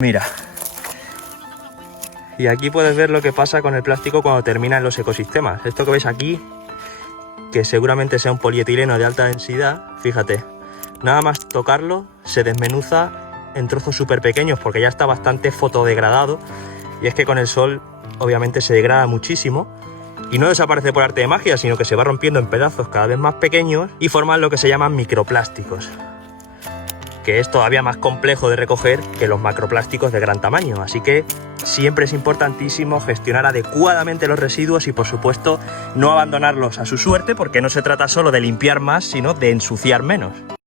Mira. Y aquí puedes ver lo que pasa con el plástico cuando termina en los ecosistemas. Esto que ves aquí, que seguramente sea un polietileno de alta densidad, fíjate, nada más tocarlo se desmenuza en trozos súper pequeños porque ya está bastante fotodegradado, y es que con el sol obviamente se degrada muchísimo y no desaparece por arte de magia, sino que se va rompiendo en pedazos cada vez más pequeños y forman lo que se llaman microplásticos, que es todavía más complejo de recoger que los macroplásticos de gran tamaño. Así que siempre es importantísimo gestionar adecuadamente los residuos y, por supuesto, no abandonarlos a su suerte, porque no se trata solo de limpiar más, sino de ensuciar menos.